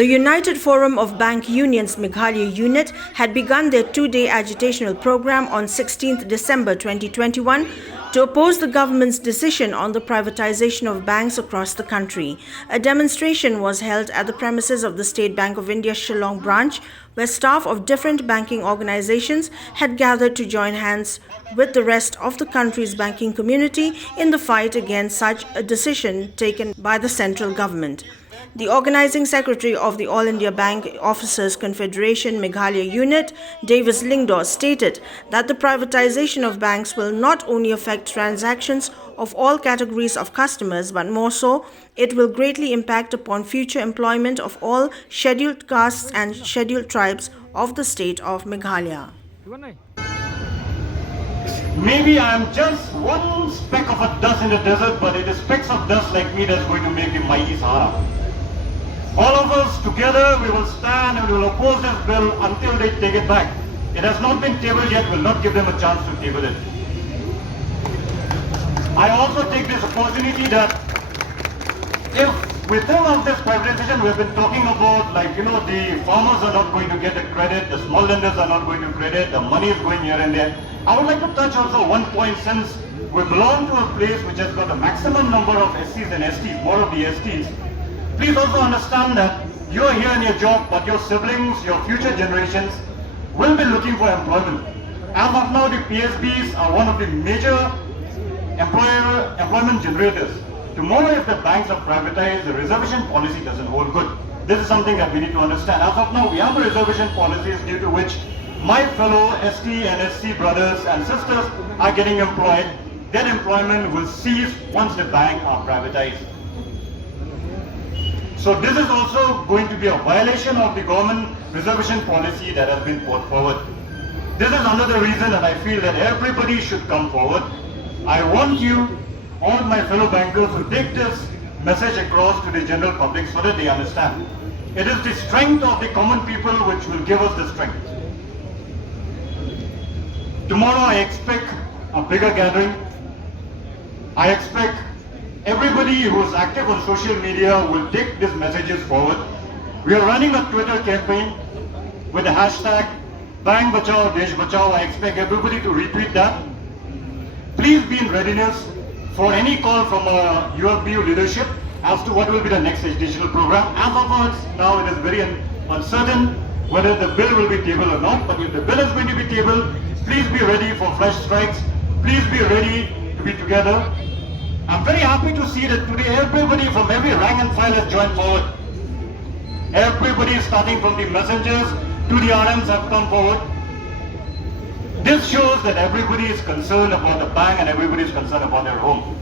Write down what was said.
The United Forum of Bank Unions Meghalaya unit had begun their two-day agitational program on 16th December 2021 to oppose the government's decision on the privatization of banks across the country. A demonstration was held at the premises of the State Bank of India Shillong branch, where staff of different banking organizations had gathered to join hands with the rest of the country's banking community in the fight against such a decision taken by the central government. The organizing secretary of the All India Bank Officers Confederation Meghalaya unit, Davis Lingdor, stated that the privatization of banks will not only affect transactions of all categories of customers, but more so, it will greatly impact upon future employment of all scheduled castes and scheduled tribes of the state of Meghalaya. Maybe I am just one speck of a dust in the desert, but it is specks of dust like me that's going to make the mighty Sahara. All of us together, we will stand and we will oppose this bill until they take it back. It has not been tabled yet, we will not give them a chance to table it. I also take this opportunity that if within all this privatization we have been talking about, like, the farmers are not going to get the credit, the small lenders are not going to credit, the money is going here and there. I would like to touch also one point, since we belong to a place which has got a maximum number of SCs and STs, more of the STs. Please also understand that you are here in your job, but your siblings, your future generations will be looking for employment. As of now, the PSBs are one of the major employment generators. Tomorrow, if the banks are privatized, the reservation policy doesn't hold good. This is something that we need to understand. As of now, we have the reservation policies due to which my fellow ST and SC brothers and sisters are getting employed. That employment will cease once the banks are privatized. So this is also going to be a violation of the government reservation policy that has been put forward. This is another reason that I feel that everybody should come forward. I want you, all my fellow bankers, to take this message across to the general public so that they understand. It is the strength of the common people which will give us the strength. Tomorrow I expect a bigger gathering. I expect everybody who is active on social media will take these messages forward. We are running a Twitter campaign with the hashtag Bank Bachao Desh Bachao. I expect everybody to retweet that. Please be in readiness for any call from UFBU leadership as to what will be the next educational program. As of now, it is very uncertain whether the bill will be tabled or not. But if the bill is going to be tabled, please be ready for flash strikes. Please be ready to be together. I'm very happy to see that today everybody from every rank and file has joined forward. Everybody, starting from the messengers to the RMs, have come forward. This shows that everybody is concerned about the bank and everybody is concerned about their home.